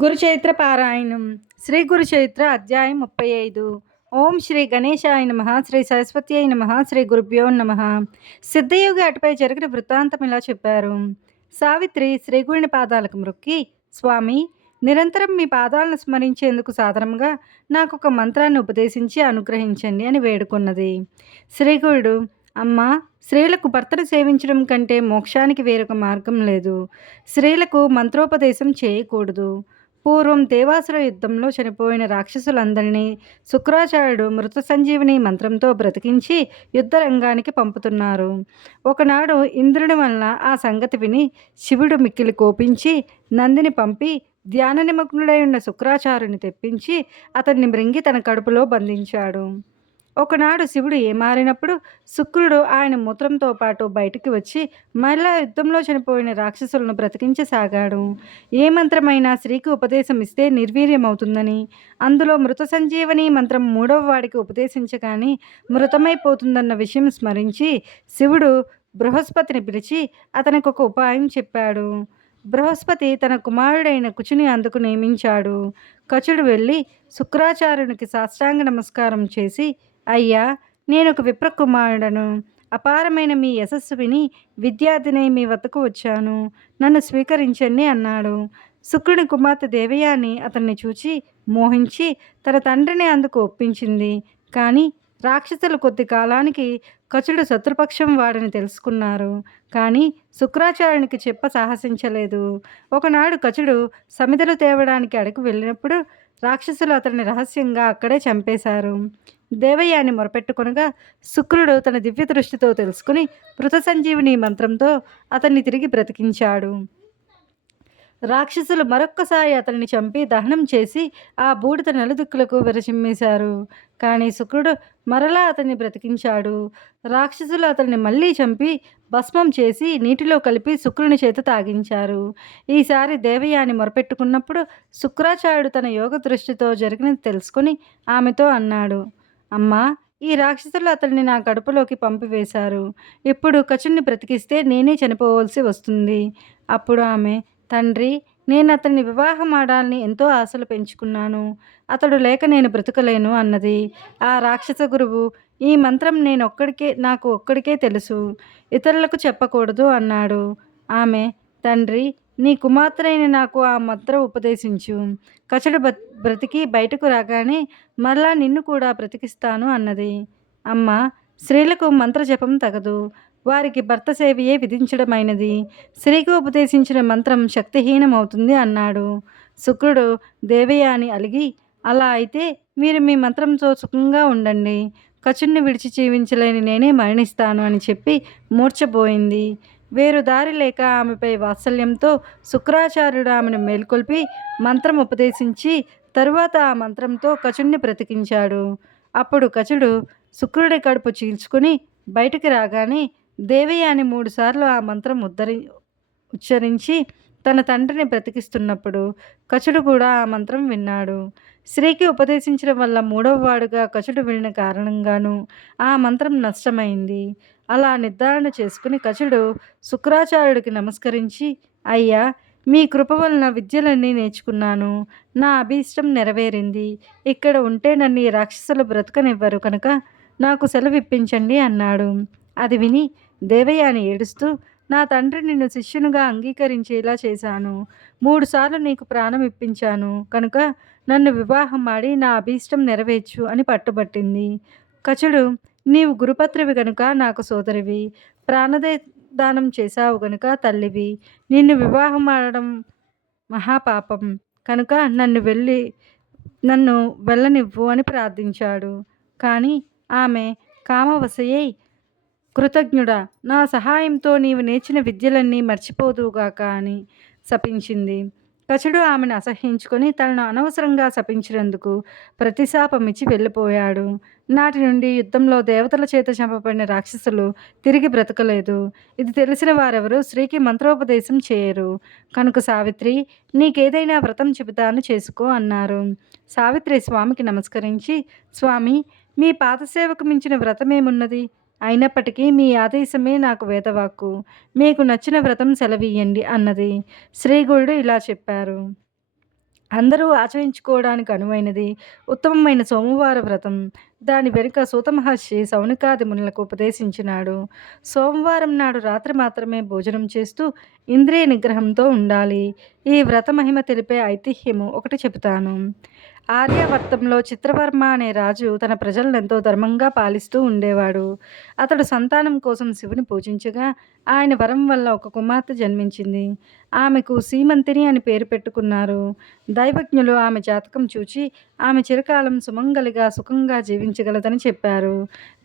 గురుచైత్ర పారాయణం. శ్రీ గురుచైత్ర అధ్యాయం 35. ఓం శ్రీ గణేశాయ నమః. శ్రీ సరస్వత్యై నమః. శ్రీ గురుభ్యో నమః. సిద్ధయోగి అటుపై జరిగిన వృత్తాంతం ఇలా చెప్పారు. సావిత్రి శ్రీగురుని పాదాలకు మ్రొక్కి, స్వామి, నిరంతరం మీ పాదాలను స్మరించేందుకు సాధారణంగా నాకొక మంత్రాన్ని ఉపదేశించి అనుగ్రహించండి అని వేడుకున్నది. శ్రీగురుడు, అమ్మా, స్త్రీలకు భర్తను సేవించడం కంటే మోక్షానికి వేరొక మార్గం లేదు. స్త్రీలకు మంత్రోపదేశం చేయకూడదు. పూర్వం దేవాసుర యుద్ధంలో చనిపోయిన రాక్షసులందరినీ శుక్రాచార్యుడు మృత సంజీవిని మంత్రంతో బ్రతికించి యుద్ధరంగానికి పంపుతున్నారు. ఒకనాడు ఇంద్రుడి వలన ఆ సంగతి విని శివుడు మిక్కిలి కోపించి నందిని పంపి ధ్యాన నిమగ్నుడై ఉన్న శుక్రాచార్యుని తెప్పించి అతన్ని మృంగి తన కడుపులో బంధించాడు. ఒకనాడు శివుడు ఏమారినప్పుడు శుక్రుడు ఆయన మూత్రంతో పాటు బయటికి వచ్చి మళ్ళా యుద్ధంలో చనిపోయిన రాక్షసులను బ్రతికించసాగాడు. ఏ మంత్రమైనా స్త్రీకి ఉపదేశం ఇస్తే నిర్వీర్యమవుతుందని, అందులో మృత సంజీవని మంత్రం మూడవ వాడికి ఉపదేశించగానే మృతమైపోతుందన్న విషయం స్మరించి శివుడు బృహస్పతిని పిలిచి అతనికి ఒక ఉపాయం చెప్పాడు. బృహస్పతి తన కుమారుడైన కుచుని అందుకు నియమించాడు. కచుడు వెళ్ళి శుక్రాచార్యునికి సాష్టాంగ నమస్కారం చేసి, అయ్యా, నేనొక విప్రకుమారుడను. అపారమైన మీ యశస్సు విని విద్యార్థినై మీ వద్దకు వచ్చాను. నన్ను స్వీకరించండి అన్నాడు. శుక్రుని కుమార్తె దేవయాని అతన్ని చూచి మోహించి తన తండ్రిని అందుకు ఒప్పించింది. కానీ రాక్షసులు కొద్ది కాలానికి కచుడు శత్రుపక్షం వాడని తెలుసుకున్నారు. కానీ శుక్రాచార్యునికి చెప్ప సాహసించలేదు. ఒకనాడు కచుడు సమిధలు తేవడానికి అడకు వెళ్ళినప్పుడు రాక్షసులు అతన్ని రహస్యంగా అక్కడే చంపేశారు. దేవయాని మొరపెట్టుకొనగా శుక్రుడు తన దివ్య దృష్టితో తెలుసుకుని మృత సంజీవిని మంత్రంతో అతన్ని తిరిగి బ్రతికించాడు. రాక్షసులు మరొక్కసారి అతన్ని చంపి దహనం చేసి ఆ బూడిద నలుదిక్కులకు విరచిమ్మేశారు. కానీ శుక్రుడు మరలా అతన్ని బ్రతికించాడు. రాక్షసులు అతన్ని మళ్ళీ చంపి భస్మం చేసి నీటిలో కలిపి శుక్రుని చేత తాగించారు. ఈసారి దేవయాని మొరపెట్టుకున్నప్పుడు శుక్రాచార్యుడు తన యోగ దృష్టితో జరిగినది తెలుసుకుని ఆమెతో అన్నాడు, అమ్మా, ఈ రాక్షసులు అతన్ని నా కడుపులోకి పంపివేశారు. ఇప్పుడు కచుని బ్రతికిస్తే నేనే చనిపోవలసి వస్తుంది. అప్పుడు ఆమె, తండ్రి, నేను అతన్ని వివాహం ఆడాలని ఎంతో ఆశలు పెంచుకున్నాను. అతడు లేక నేను బ్రతకలేను అన్నది. ఆ రాక్షస గురువు, ఈ మంత్రం నాకు ఒక్కడికే తెలుసు, ఇతరులకు చెప్పకూడదు అన్నాడు. ఆమె, తండ్రి, నీ కుమార్తెనైన నాకు ఆ మంత్రం ఉపదేశించు. కచడు బ్రతికి బయటకు రాగానే మరలా నిన్ను కూడా బ్రతికిస్తాను అన్నది. అమ్మ, స్త్రీలకు మంత్రజపం తగదు. వారికి భర్త సేవయే విధించడమైనది. స్త్రీకి ఉపదేశించిన మంత్రం శక్తిహీనమవుతుంది అన్నాడు. శుక్రుడు దేవయాని అలిగి, అలా అయితే మీరు మీ మంత్రంతో సుఖంగా ఉండండి. కచుణ్ణి విడిచి జీవించలేని నేనే మరణిస్తాను అని చెప్పి మూర్ఛపోయింది. వేరు దారి లేక ఆమెపై వాత్సల్యంతో శుక్రాచార్యుడు ఆమెను మేల్కొల్పి మంత్రం ఉపదేశించి తరువాత ఆ మంత్రంతో కచుణ్ణి బ్రతికించాడు. అప్పుడు కచుడు శుక్రుడి కడుపు చీల్చుకుని బయటికి రాగానే దేవయాని 3 సార్లు ఆ మంత్రం ఉచ్చరించి తన తండ్రిని బ్రతికిస్తున్నప్పుడు కచుడు కూడా ఆ మంత్రం విన్నాడు. స్త్రీకి ఉపదేశించడం వల్ల 3వ వాడుగా కచుడు వినిన కారణంగాను ఆ మంత్రం నష్టమైంది. అలా నిర్ధారణ చేసుకుని కచుడు శుక్రాచార్యుడికి నమస్కరించి, అయ్యా, మీ కృప వలన విద్యలన్నీ నేర్చుకున్నాను. నా అభీష్టం నెరవేరింది. ఇక్కడ ఉంటే నన్ను ఈ రాక్షసులు బ్రతకనివ్వరు కనుక నాకు సెలవిప్పించండి అన్నాడు. అది విని దేవయాని ఏడుస్తూ, నా తండ్రి నిన్ను శిష్యునిగా అంగీకరించేలా చేశాను. 3 సార్లు నీకు ప్రాణం ఇప్పించాను కనుక నన్ను వివాహం ఆడి నా అభీష్టం నెరవేర్చు అని పట్టుబట్టింది. కచుడు, నీవు గురుపత్రివి గనుక నాకు సోదరివి, ప్రాణదానం చేశావు గనుక తల్లివి. నిన్ను వివాహం ఆడడం మహాపాపం కనుక నన్ను వెళ్ళనివ్వు అని ప్రార్థించాడు. కానీ ఆమె కామవశయై, కృతజ్ఞుడా, నా సహాయంతో నీవు నేర్చిన విద్యలన్నీ మర్చిపోదువుగాక అని శపించింది. కచుడు ఆమెను అసహ్యించుకొని తనను అనవసరంగా శపించినందుకు ప్రతిశాపమిచ్చి వెళ్ళిపోయాడు. నాటి నుండి యుద్ధంలో దేవతల చేత చంపబడిన రాక్షసులు తిరిగి బ్రతకలేదు. ఇది తెలిసిన వారెవరూ స్త్రీకి మంత్రోపదేశం చేయరు. కనుక సావిత్రి, నీకేదైనా వ్రతం చెబుతాను, చేసుకో అన్నారు. సావిత్రి స్వామికి నమస్కరించి, స్వామి, మీ పాదసేవకు మించిన వ్రతమేమున్నది? అయినప్పటికీ మీ ఆదేశమే నాకు వేదవాక్కు. మీకు నచ్చిన వ్రతం సెలవీయండి అన్నది. శ్రీగురుడు ఇలా చెప్పారు. అందరూ ఆచరించుకోవడానికి అనువైనది ఉత్తమమైన సోమవార వ్రతం. దాని వెనుక సూత మహర్షి శౌనకాది మునులకు ఉపదేశించినాడు. సోమవారం నాడు రాత్రి మాత్రమే భోజనం చేస్తూ ఇంద్రియ నిగ్రహంతో ఉండాలి. ఈ వ్రత మహిమ తెలిపే ఐతిహ్యము ఒకటి చెబుతాను. ఆర్యావర్తంలో చిత్రవర్మ అనే రాజు తన ప్రజలను ఎంతో ధర్మంగా పాలిస్తూ ఉండేవాడు. అతడు సంతానం కోసం శివుని పూజించగా ఆయన వరం వల్ల ఒక కుమార్తె జన్మించింది. ఆమెకు సీమంతిని అని పేరు పెట్టుకున్నారు. దైవజ్ఞులు ఆమె జాతకం చూచి ఆమె చిరకాలం సుమంగలిగా సుఖంగా జీవించగలదని చెప్పారు.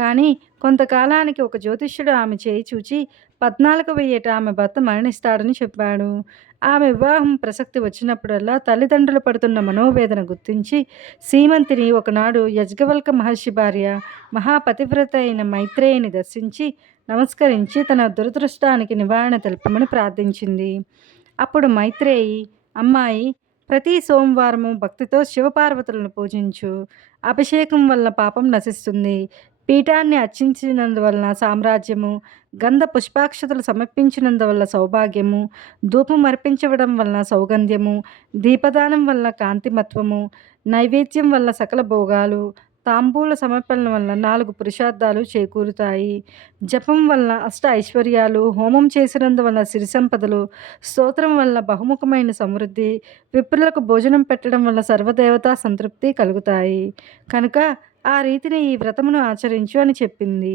కానీ కొంతకాలానికి ఒక జ్యోతిష్యుడు ఆమె చేయి చూచి 14వ ఏట ఆమె భర్త మరణిస్తాడని చెప్పాడు. ఆమె వివాహం ప్రసక్తి వచ్చినప్పుడల్లా తల్లిదండ్రులు పడుతున్న మనోవేదన గుర్తించి సీమంతిని ఒకనాడు యజ్ఞవల్క మహర్షి భార్య మహాపతివ్రత అయిన మైత్రేయిని దర్శించి నమస్కరించి తన దురదృష్టానికి నివారణ తెలుపమని ప్రార్థించింది. అప్పుడు మైత్రేయి, అమ్మాయి, ప్రతి సోమవారము భక్తితో శివపార్వతులను పూజించు. అభిషేకం వల్ల పాపం నశిస్తుంది. పీఠాన్ని అర్చించినందువలన సామ్రాజ్యము, గంధ పుష్పాక్షతలు సమర్పించినందువల్ల సౌభాగ్యము, ధూపం అర్పించడం వలన సౌగంధ్యము, దీపదానం వల్ల కాంతిమత్వము, నైవేద్యం వల్ల సకల భోగాలు, తాంబూల సమర్పణ వల్ల 4 పురుషార్థాలు చేకూరుతాయి. జపం వల్ల అష్ట ఐశ్వర్యాలు, హోమం చేసినందువల్ల సిరి సంపదలు, స్తోత్రం వల్ల బహుముఖమైన సమృద్ధి, విప్రులకు భోజనం పెట్టడం వల్ల సర్వదేవతా సంతృప్తి కలుగుతాయి. కనుక ఆ రీతిని ఈ వ్రతమును ఆచరించు అని చెప్పింది.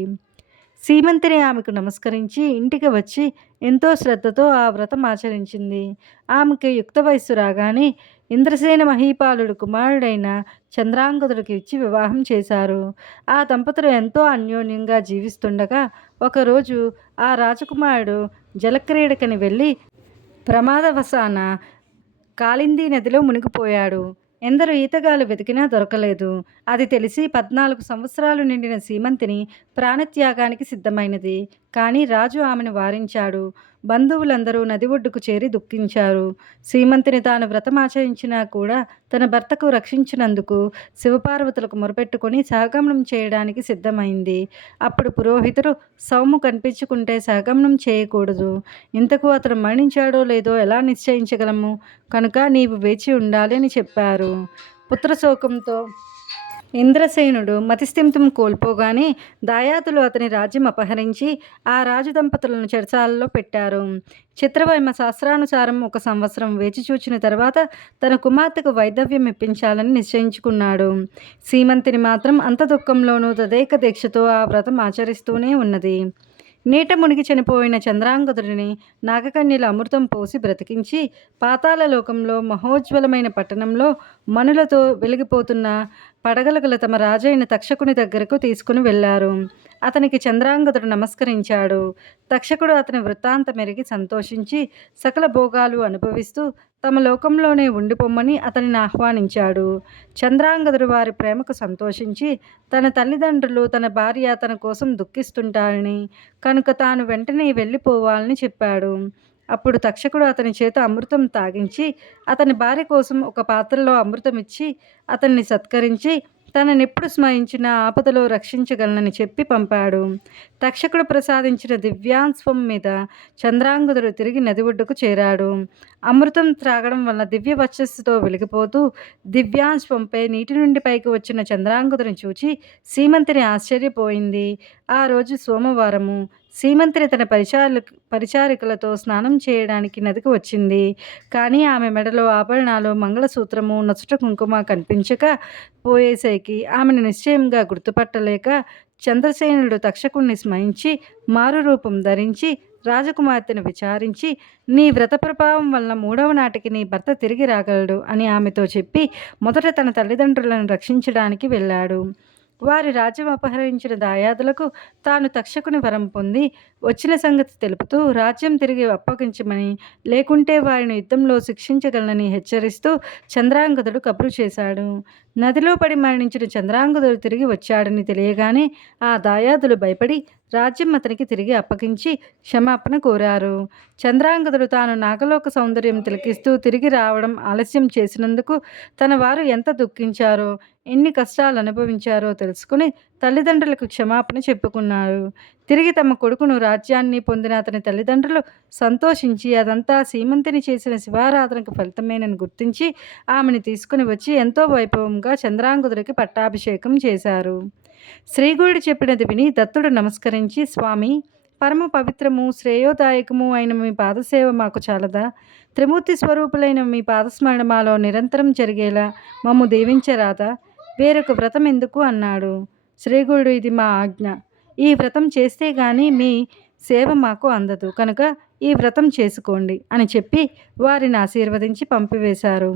సీమంతిని ఆమెకు నమస్కరించి ఇంటికి వచ్చి ఎంతో శ్రద్ధతో ఆ వ్రతం ఆచరించింది. ఆమెకు యుక్త వయస్సు రాగానే ఇంద్రసేన మహీపాలుడు కుమారుడైన చంద్రాంగదుడికి ఇచ్చి వివాహం చేశారు. ఆ దంపతులు ఎంతో అన్యోన్యంగా జీవిస్తుండగా ఒకరోజు ఆ రాజకుమారుడు జలక్రీడకని వెళ్ళి ప్రమాదవశాన కాళిందీ నదిలో మునిగిపోయాడు. ఎందరు ఈతగాళ్ళు వెతికినా దొరకలేదు. అది తెలిసి 14 సంవత్సరాలు నిండిన సీమంతిని ప్రాణత్యాగానికి సిద్ధమైనది. కానీ రాజు ఆమెను వారించాడు. బంధువులందరూ నది ఒడ్డుకు చేరి దుఃఖించారు. సీమంతిని తాను వ్రతమాచరించినా కూడా తన భర్తకు రక్షించినందుకు శివపార్వతులకు మొరపెట్టుకుని సహగమనం చేయడానికి సిద్ధమైంది. అప్పుడు పురోహితుడు సౌము కనిపించుకుంటే సహగమనం చేయకూడదు. ఇంతకు అతడు మరణించాడో లేదో ఎలా నిశ్చయించగలము? కనుక నీవు వేచి ఉండాలి అని చెప్పారు. పుత్రశోకంతో ఇంద్రసేనుడు మతిస్థిమితం కోల్పోగానే దాయాదులు అతని రాజ్యం అపహరించి ఆ రాజు దంపతులను చెరసాలలో పెట్టారు. చిత్రవర్మ శాస్త్రానుసారం 1 సంవత్సరం వేచి చూచిన తర్వాత తన కుమార్తెకు వైధవ్యం ఇప్పించాలని నిశ్చయించుకున్నాడు. సీమంతిని మాత్రం అంత దుఃఖంలోనూ తదేక దీక్షతో ఆ వ్రతం ఆచరిస్తూనే ఉన్నది. నీట మునిగి చనిపోయిన చంద్రాంగదుడిని నాగకన్యలు అమృతం పోసి బ్రతికించి పాతాళ లోకంలో మహోజ్వలమైన పట్టణంలో మనులతో వెలిగిపోతున్న పడగలు గల తమ రాజైన తక్షకుని దగ్గరకు తీసుకుని వెళ్ళారు. అతనికి చంద్రాంగదుడు నమస్కరించాడు. తక్షకుడు అతని వృత్తాంతం ఎరిగి సంతోషించి సకల భోగాలు అనుభవిస్తూ తమ లోకంలోనే ఉండిపోమ్మని అతనిని ఆహ్వానించాడు. చంద్రాంగదుడు వారి ప్రేమకు సంతోషించి తన తల్లిదండ్రులు తన భార్య తన కోసం దుఃఖిస్తుంటారని, కనుక తాను వెంటనే వెళ్ళిపోవాలని చెప్పాడు. అప్పుడు తక్షకుడు అతని చేత అమృతం తాగించి అతని భార్య కోసం ఒక పాత్రలో అమృతం ఇచ్చి అతన్ని సత్కరించి తననెప్పుడు స్మరించిన ఆపదలో రక్షించగలనని చెప్పి పంపాడు. తక్షకుడు ప్రసాదించిన దివ్యాంశ్వం మీద చంద్రాంగదుడు తిరిగి నది ఒడ్డుకు చేరాడు. అమృతం త్రాగడం వల్ల దివ్య వర్చస్సుతో వెలిగిపోతూ దివ్యాంశ్వంపై నీటి నుండి పైకి వచ్చిన చంద్రాంగదుని చూచి సీమంతిని ఆశ్చర్యపోయింది. ఆ రోజు సోమవారము. సీమంతిని తన పరిచారికలతో స్నానం చేయడానికి నదికి వచ్చింది. కానీ ఆమె మెడలో ఆభరణాలు, మంగళసూత్రము, నొసట కుంకుమ కనిపించక పోయేసరికి ఆమెను నిశ్చయంగా గుర్తుపట్టలేక చంద్రసేనుడు తక్షకుణ్ణి స్మరించి మారు రూపం ధరించి రాజకుమార్తెను విచారించి నీ వ్రత ప్రభావం వలన 3వ నాటికి నీ భర్త తిరిగి రాగలడు అని ఆమెతో చెప్పి మొదట తన తల్లిదండ్రులను రక్షించడానికి వెళ్ళాడు. వారి రాజ్యం అపహరించిన దాయాదులకు తాను తక్షకుని వరం పొంది వచ్చిన సంగతి తెలుపుతూ రాజ్యం తిరిగి అప్పగించమని, లేకుంటే వారిని యుద్ధంలో శిక్షించగలనని హెచ్చరిస్తూ చంద్రాంగదుడు కబురు చేశాడు. నదిలో పడి మరణించిన చంద్రాంగదుడు తిరిగి వచ్చాడని తెలియగానే ఆ దాయాదులు భయపడి రాజ్యం అతనికి తిరిగి అప్పగించి క్షమాపణ కోరారు. చంద్రాంగదుడు తాను నాగలోక సౌందర్యం తిలకిస్తూ తిరిగి రావడం ఆలస్యం చేసినందుకు తన వారు ఎంత దుఃఖించారో, ఎన్ని కష్టాలు అనుభవించారో తెలుసుకుని తల్లిదండ్రులకు క్షమాపణ చెప్పుకున్నారు. తిరిగి తమ కొడుకును రాజ్యాన్ని పొందిన అతని తల్లిదండ్రులు సంతోషించి అదంతా సీమంతిని చేసిన శివారాధనకు ఫలితమేనని గుర్తించి ఆమెను తీసుకుని వచ్చి ఎంతో వైభవంగా చంద్రాంగదుడికి పట్టాభిషేకం చేశారు. శ్రీగురుడు చెప్పినది విని దత్తుడు నమస్కరించి, స్వామి, పరమ పవిత్రము శ్రేయోదాయకము అయిన మీ పాదసేవ మాకు చాలదా? త్రిమూర్తి స్వరూపులైన మీ పాదస్మరణ మాలో నిరంతరం జరిగేలా మమ్ము దీవించరాదా? వేరొక వ్రతం ఎందుకు అన్నాడు. శ్రీగురుడు, ఇది మా ఆజ్ఞ. ఈ వ్రతం చేస్తే గాని మీ సేవ మాకు అందదు కనుక ఈ వ్రతం చేసుకోండి అని చెప్పి వారిని ఆశీర్వదించి పంపివేశారు.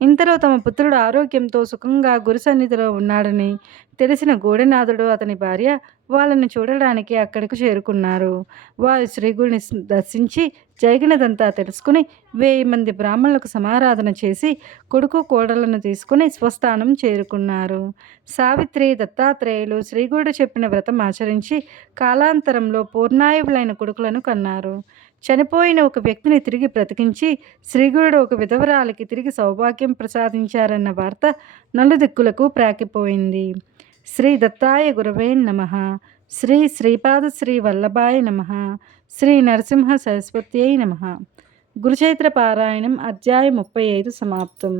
ఇంతలో తమ పుత్రుడు ఆరోగ్యంతో సుఖంగా గురు సన్నిధిలో ఉన్నాడని తెలిసిన గూఢనాథుడు అతని భార్య వాళ్ళని చూడడానికి అక్కడికి చేరుకున్నారు. వారు శ్రీగుడిని దర్శించి జరిగినదంతా తెలుసుకుని 1000 మంది బ్రాహ్మణులకు సమారాధన చేసి కొడుకు కోడలను తీసుకుని స్వస్థానం చేరుకున్నారు. సావిత్రి, దత్తాత్రేయులు శ్రీగురుడు చెప్పిన వ్రతం ఆచరించి కాలాంతరంలో పూర్ణాయువులైన కొడుకులను కన్నారు. చనిపోయిన ఒక వ్యక్తిని తిరిగి బ్రతికించి శ్రీగురుడు ఒక విధవరాలికి తిరిగి సౌభాగ్యం ప్రసాదించారన్న వార్త నలుదిక్కులకు ప్రాకిపోయింది. శ్రీ దత్తాయ గురవే నమః. శ్రీ శ్రీపాద శ్రీ వల్లభాయ నమః. శ్రీ నరసింహ సరస్వత్యై నమః. గురుచైత్ర పారాయణం అధ్యాయం 35 సమాప్తం.